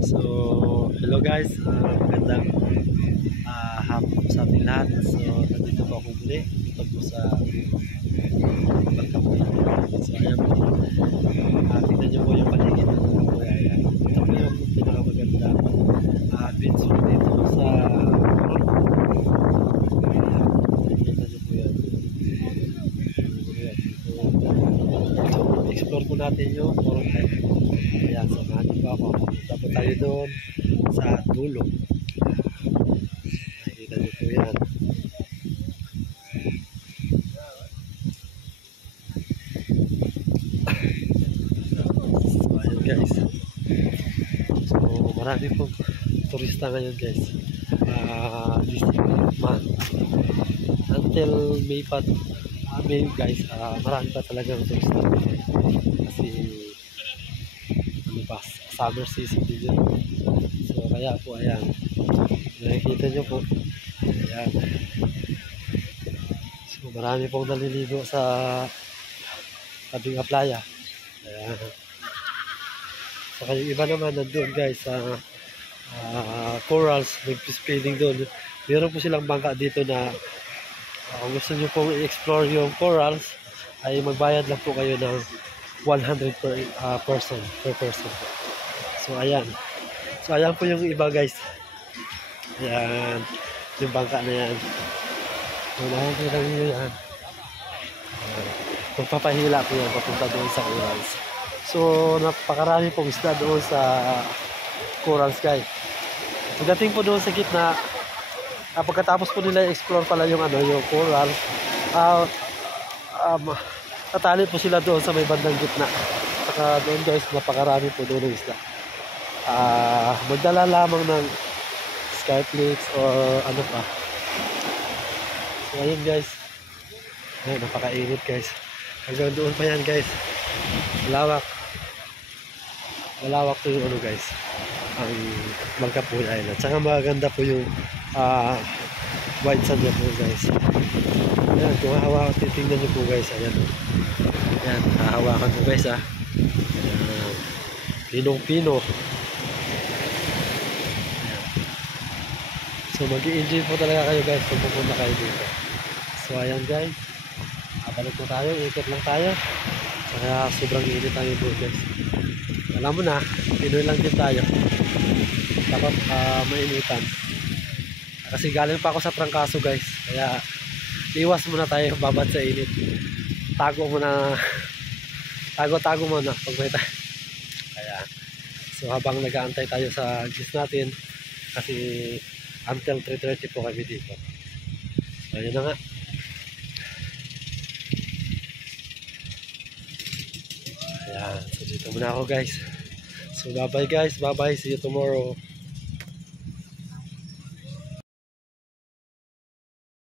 So, hello guys, magandang hapon sa ating lahat. So, nandito po ako muli. Ito po sa Bangkapoy. So, ayan po. Tingnan nyo po yung paligid ng Bangkapoy. Ayan. Ito po yung pinakamaganda beach dito sa nakikita nyo po yan. So, explore po natin yung Coron Island. Ayan, samahan nyo po ako. Punta po tayo doon sa dulo. Nakikita nyo po yan. So, ayun guys. So, marami pong turista ngayon guys. This month. Until May pa, May guys, marami pa talagang turista ngayon. Kasi, ano ba, summer season din yun. So, kaya po, ayan. Nakikita nyo po. Ayan. So, marami pong naliligo sa tabing playa. Ayan. So, yung iba naman nandun guys sa corals, nag-speeding doon. Meron po silang bangka dito na kung gusto nyo pong i-explore yung corals, ay magbayad lang po kayo ng 100 per person. So, ayan. So, ayan po yung iba guys. Ayan. Yung bangka na yan. So, nakikita nyo yan. Magpapahila po yan papunta doon sa corals. So, napakarami pong isda doon sa corals guys. Pagdating po doon sa gitna, pagkatapos po nila i-explore pala yung yung coral, tatali po sila doon sa may bandang gitna. Saka doon guys, napakarami po doon ng isda. Magdala lamang ng skyflakes or ano pa. So ayun guys, napakainit guys. Hanggang doon pa yan guys. Malawak to yung guys, ang Bangkapoy Island. Saka maganda po yung white sand niya po guys. Ayan, kung hahawakan, titingnan nyo po guys. Ayan, ayan, hahawakan po guys ayan. Pinong-pino. So mag-i-enjoy po talaga kayo guys pag pupunta kayo dito. So ayan guys, balik po tayo, ikot lang tayo. Kaya sobrang init tayo po guys. Alam mo na, Pinoy lang din tayo. Takot mainitan. Kasi galing pa ako sa trangkaso guys. Kaya iwas muna tayo babad sa init. Tago muna. Tago muna pag may tayo. Kaya so habang nag-aantay tayo sa gis natin, kasi until 3:30 po kami dito. So yun na nga. Ayan, so dito muna ako guys. So bye bye guys, bye bye, see you tomorrow.